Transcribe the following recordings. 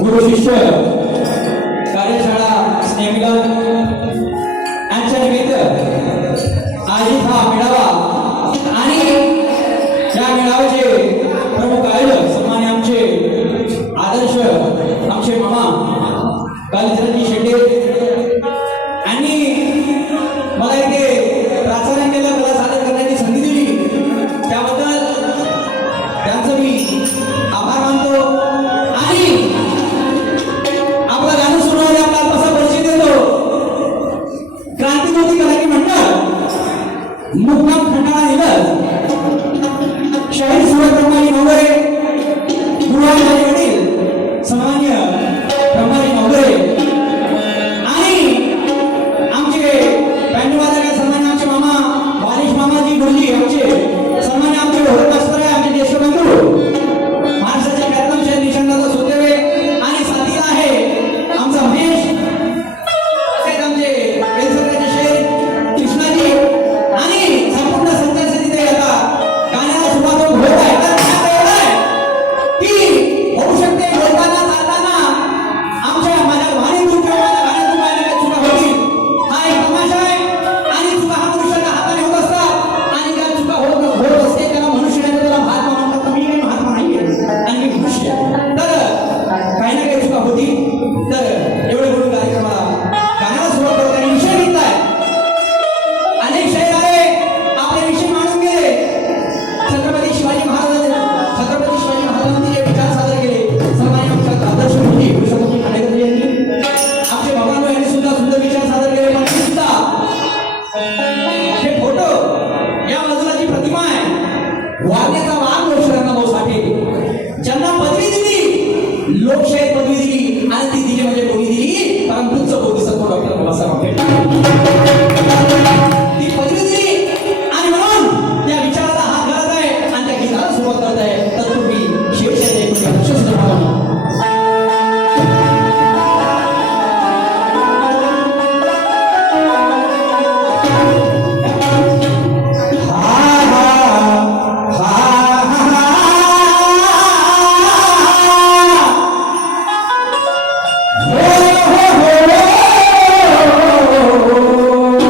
गुरु शिष्य कार्यशाळा स्नेहमिलन यांच्या निमित्त आयोजित हा मेळावा आणि या मेळाव्याचे प्रमुख आयोजक सन्मान्य आमचे आदर्श आमचे मामा कालीचरणजी शेट्टे यांनी मला इथे प्राचार्य केलं, मला सादर करण्याची संधी दिली, त्याबद्दल त्यांचं मी आभार मानतो। आणि आपलं गाणं सुरू आहे, आपला कसा परिचय देतो। क्रांतिज्योती कलाकी मंडळ मुक्काम खंडाळा निलज शहीद सुरत ब्रह्माजी नवघरे गुरुवारी माझे वडील सन्मान्य ब्रह्माजी नवघरे आणि आमचे बँडवादक सन्मान्य आमचे मामा वालिश मामाजी गुरुजी, आमचे सन्मान्य आमचे ढोलक मास्तर आहे, आमचे ज्येष्ठ बंधू महाराष्ट्राचे ख्यातनाम शहीद निशांतदादा सुदैवे आणि साथीला आहे आमचा महेश, तसेच आमचे एलसरचे शहीद कृष्णाजी आणि संपूर्ण संचार तिथे आता गाण्याला सुरुवात होत आहे। तर त्यात आहे की होऊ शकते बोलताना चालताना आमच्या माझ्या वाणीतून किंवा माझ्या गाण्यातून माझ्या चुका होतील, हा एक तमाशा आहे। आणि चुका हा मनुष्याच्या हाताने होत असतात आणि त्या चुका होत असते त्याला मनुष्य आहे, त्याला महात्मा म्हणतात। तर मी काही महात्मा नाही आहे आणि मी मनुष्य आहे, तर काही ना काही चुका होती। तर एवढे बोलून कार्यक्रमाला गाण्याला सुरुवात करत आणि विषय घेतलाय। अनेक शहीद आले, आपले विषय मांडून गेले। छत्रपती शिवाजी महाराजांनी जे विचार सादर केले, सन्मान्य आमच्या आदर्श मोठी कृष्णमूर्ती खांडेकर यांनी, आमचे भगवान यांनी सुद्धा सुंदर विचार सादर केले। पण सुद्धा हे फोटो या बाजूला जी प्रतिमा आहे, वारण्याचा वाघ लोकशाहीचा भाऊ साठे, ज्यांना पदवी दिली, लोकशाही पदवी दिली आणि ती दिली म्हणजे कोणी दिली, परंतुच बोधिसत्व डॉक्टर बाबासाहेब आंबेडकर ती पदवी दिली आणि म्हणून त्या विचाराला हात घालत आहे आणि त्या गीताला सुरुवात करत आहे। तर तुम्ही शिवशाही विश्वस्त भावना हो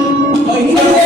बहिणीकडे